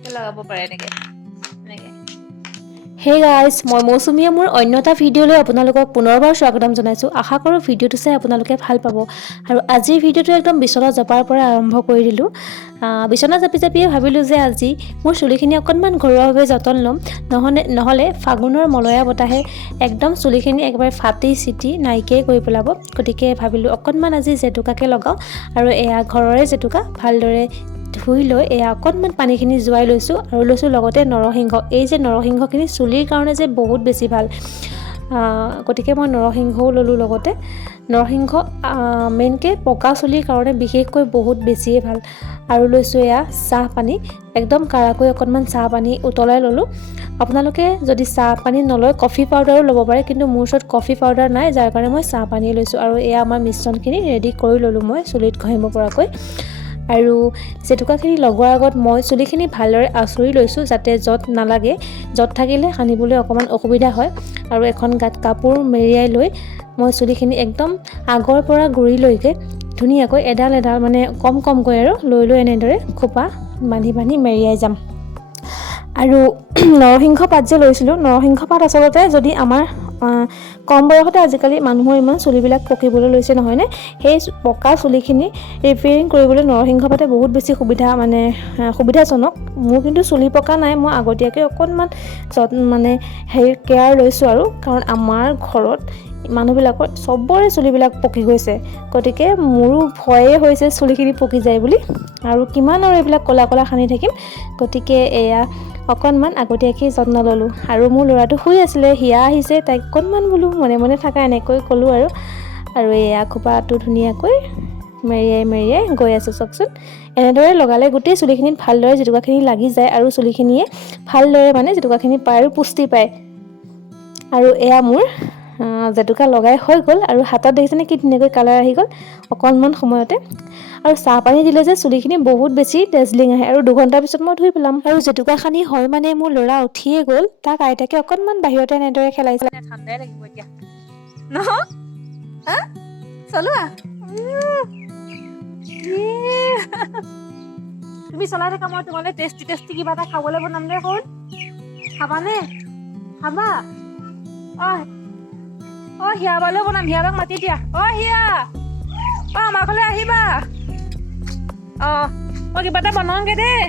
এনেকৈ লগাব পাৰে এনেকৈ এনেকৈ। হে গাইজ, মই মৌচুমীয়ে মোৰ অন্য এটা ভিডিঅ'লৈ আপোনালোকক পুনৰবাৰ স্বাগতম জনাইছোঁ। আশা কৰোঁ ভিডিঅ'টো চাই আপোনালোকে ভাল পাব। আৰু আজিৰ ভিডিঅ'টো একদম বিচনা জপাৰ পৰা আৰম্ভ কৰি দিলোঁ। বিচনা জাপি জাপিয়ে ভাবিলোঁ যে আজি মোৰ চুলিখিনি অকণমান ঘৰুৱাভাৱে যতন ল'ম। নহ'লে ফাগুনৰ মলয়া বতাহে একদম চুলিখিনি একেবাৰে ফাটি চিটি নাইকিয়াই কৰি পেলাব। গতিকে ভাবিলোঁ অকণমান আজি জেতুকাকে লগাওঁ। আৰু এয়া ঘৰৰে জেতুকা, ভালদৰে ধুই লৈ এয়া অকণমান পানীখিনি জোৱাই লৈছোঁ আৰু লৈছোঁ লগতে নৰসিংহ। এই যে নৰসিংহখিনি চুলিৰ কাৰণে যে বহুত বেছি ভাল, গতিকে মই নৰসিংহও ল'লোঁ লগতে। নৰসিংহ মেইনকৈ পকা চুলিৰ কাৰণে বিশেষকৈ বহুত বেছিয়ে ভাল। আৰু লৈছোঁ এয়া চাহপানী, একদম কাৰাকৈ অকণমান চাহপানী উতলাই ল'লোঁ। আপোনালোকে যদি চাহপানী নলয় কফি পাউডাৰো ল'ব পাৰে, কিন্তু মোৰ ওচৰত কফি পাউডাৰ নাই, যাৰ কাৰণে মই চাহপানীয়ে লৈছোঁ। আৰু এয়া আমাৰ মিশ্ৰণখিনি ৰেডি কৰি ল'লোঁ মই চুলিত ঘঁহিব পৰাকৈ। আৰু জেতুকাখিনি লগোৱাৰ আগত মই চুলিখিনি ভালদৰে আঁচুৰি লৈছোঁ, যাতে য'ত নালাগে, য'ত থাকিলে সানিবলৈ অকণমান অসুবিধা হয়। আৰু এখন গাত কাপোৰ মেৰিয়াই লৈ মই চুলিখিনি একদম আগৰ পৰা গুৰিলৈকে ধুনীয়াকৈ এডাল এডাল মানে কম কমকৈ আৰু লৈ এনেদৰে খোপা বান্ধি বান্ধি মেৰিয়াই যাম। আৰু নৰসিংহ পাত যে লৈছিলোঁ, নৰসিংহ পাত আচলতে যদি আমাৰ কম বয়সতে আজিকালি মানুহৰ ইমান চুলিবিলাক পকিবলৈ লৈছে নহয়নে, সেই পকা চুলিখিনি ৰিপেয়াৰিং কৰিবলৈ নৰসিংহ পাতে বহুত বেছি সুবিধাজনক। মোৰ কিন্তু চুলি পকা নাই, মই আগতীয়াকৈ অকণমান কেয়াৰ লৈছোঁ আৰু, কাৰণ আমাৰ ঘৰত মানুহবিলাকৰ চবৰে চুলিবিলাক পকি গৈছে। গতিকে মোৰো ভয়ে হৈছে চুলিখিনি পকি যায় বুলি, আৰু কিমান আৰু এইবিলাক ক'লা ক'লা সানি থাকিম। গতিকে এয়া অকণমান আগতীয়াকৈ যত্ন ল'লোঁ। আৰু মোৰ ল'ৰাটো শুই আছিলে, হিয়া আহিছে, তাইক অকণমান বোলো মনে মনে থাকা এনেকৈ ক'লোঁ আৰু এয়া খোপাটো ধুনীয়াকৈ মেৰিয়াই মেৰিয়াই গৈ আছোঁ। চাওকচোন, এনেদৰে লগালে গোটেই চুলিখিনিত ভালদৰে জেতুকাখিনি লাগি যায় আৰু চুলিখিনিয়ে ভালদৰে মানে জেতুকাখিনি পায় আৰু পুষ্টি পায়। আৰু এয়া মোৰ জেতুকা লগাই হৈ গ'ল, আৰু হাতত দেখিছেনে কি ধুনীয়াকৈ কালাৰ আহি গ'ল অকণমান সময়তে। আৰু চাহপানী দিলে যে চুলিখিনি বহুত বেছি ডেজলিং আহে, আৰু দুঘণ্টাৰ পিছত মই ধুই পেলাম। আৰু জেতুকা সানি হয় মানে মোৰ ল'ৰা উঠিয়ে গ'ল, তাক আইতাকে অকণমান বাহিৰতে এনেদৰে খেলাইছিল। ঠাণ্ডাই লাগিব এতিয়া ন, চলোৱা। তুমি চলাই থাকা, মই তোমালৈ টেষ্টি কিবা এটা খাবলৈ বনাম দে। শুন, খাবানে? খাবা? হিয়া বালৈ বনাম, হিয়াবাক মাতি দিয়া। হিয়া, আমাৰ ঘৰলৈ আহিবা। মই কিবা এটা বনাওঁগে দেই,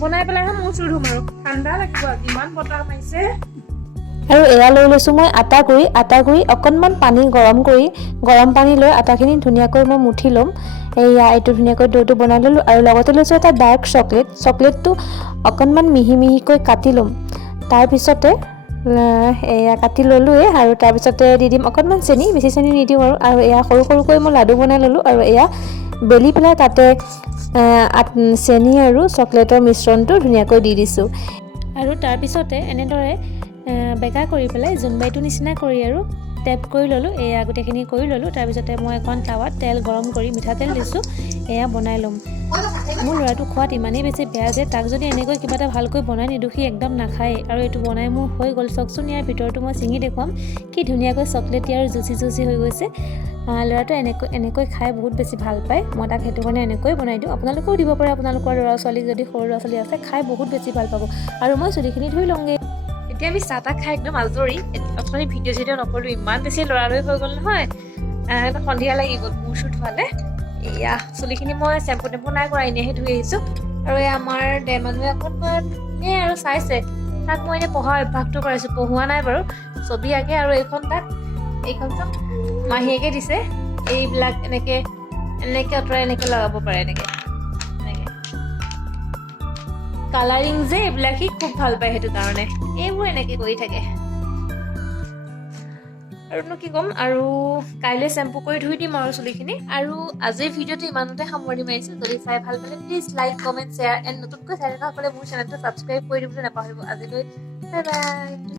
বনাই পেলাইহে মোৰ চুৰ ধুম আৰু। ঠাণ্ডা লাগিব, ইমান বতাহ মাৰিছে। আৰু এয়া লৈ লৈছোঁ মই আটা গুৰি অকণমান পানী গৰম পানী লৈ আটাখিনি ধুনীয়াকৈ মই মুঠি ল'ম। এইটো ধুনীয়াকৈ দৌটো বনাই ল'লোঁ। আৰু লগতে লৈছোঁ এটা ডাৰ্ক চকলেটটো অকণমান মিহি মিহিকৈ কাটি ল'ম। তাৰপিছতে এয়া কাটি ল'লোৱে, আৰু তাৰপিছতে দি দিম অকণমান চেনি, বেছি চেনি নিদিওঁ আৰু এয়া সৰু সৰুকৈ মই লাডু বনাই ল'লোঁ। আৰু এয়া বেলি পেলাই তাতে চেনি আৰু চকলেটৰ মিশ্ৰণটো ধুনীয়াকৈ দি দিছোঁ। আৰু তাৰপিছতে এনেদৰে বেকা কৰি পেলাই জোনবাইটোৰ নিচিনা কৰি আৰু টেপ কৰি ল'লোঁ। এয়া গোটেইখিনি কৰি ল'লোঁ। তাৰপিছতে মই এখন টাৱাত তেল গৰম কৰি মিঠাতেল দিছোঁ, এয়া বনাই ল'ম। মোৰ ল'ৰাটো খোৱাত ইমানেই বেছি বেয়া যে তাক যদি এনেকৈ কিবা এটা ভালকৈ বনাই নিদিওঁ সি একদম নাখায়েই। আৰু এইটো বনাই মোৰ হৈ গ'ল। চাওকচোন, ইয়াৰ ভিতৰটো মই ছিঙি দেখুৱাম কি ধুনীয়াকৈ চকলেটি আৰু জুচি হৈ গৈছে। ল'ৰাটোৱে এনেকৈ খাই বহুত বেছি ভাল পায়, মই তাক সেইটো কাৰণে এনেকৈ বনাই দিওঁ। আপোনালোকেও দিব পাৰে, আপোনালোকৰ ল'ৰা ছোৱালীক যদি সৰু ল'ৰা ছোৱালী আছে, খাই বহুত বেছি ভাল পাব। আৰু মই চুলিখিনি ধুই লওঁগৈ। এতিয়া আমি চাহ তাহ খাই একদম আজৰি। অথনি ভিডিঅ' নকৰিলোঁ, ইমান বেছি লৰালৰি হৈ গ'ল নহয়। সন্ধিয়া লাগি গ'ল মোৰ চুৰ ধোৱালে। এয়া চুলিখিনি মই চেম্পু টেম্পু নাই কৰা, এনেহে ধুই আহিছোঁ। আৰু এই আমাৰ দেৰ মানুহে অকণমান আৰু চাইছে, তাক মই এনেই পঢ়া অভ্যাসটো কৰাইছোঁ। পঢ়োৱা নাই বাৰু, ছবি আঁকে। আৰু এইখন চাওক মাহীয়েকে দিছে। এইবিলাক এনেকে আঁতৰাই এনেকে লগাব পাৰে, এনেকে কালাৰিং যে এইবিলাক সি খুব ভাল পায়, সেইটো কাৰণে এইবোৰ এনেকে কৰি থাকে। আৰুনো কি ক'ম, আৰু কাইলৈ চেম্পু কৰি ধুই দিম আৰু চুলিখিনি। আৰু আজিৰ ভিডিঅ'টো ইমানতে সামৰণি মাৰিছোঁ। যদি চাই ভাল পালে please like, comment, share and নতুনকৈ চাই থকা সকলে মোৰ চেনেলটো ছাবস্ক্ৰাইব কৰি দিবলৈ নাপাহৰিব। আজিলৈ বাই বাই।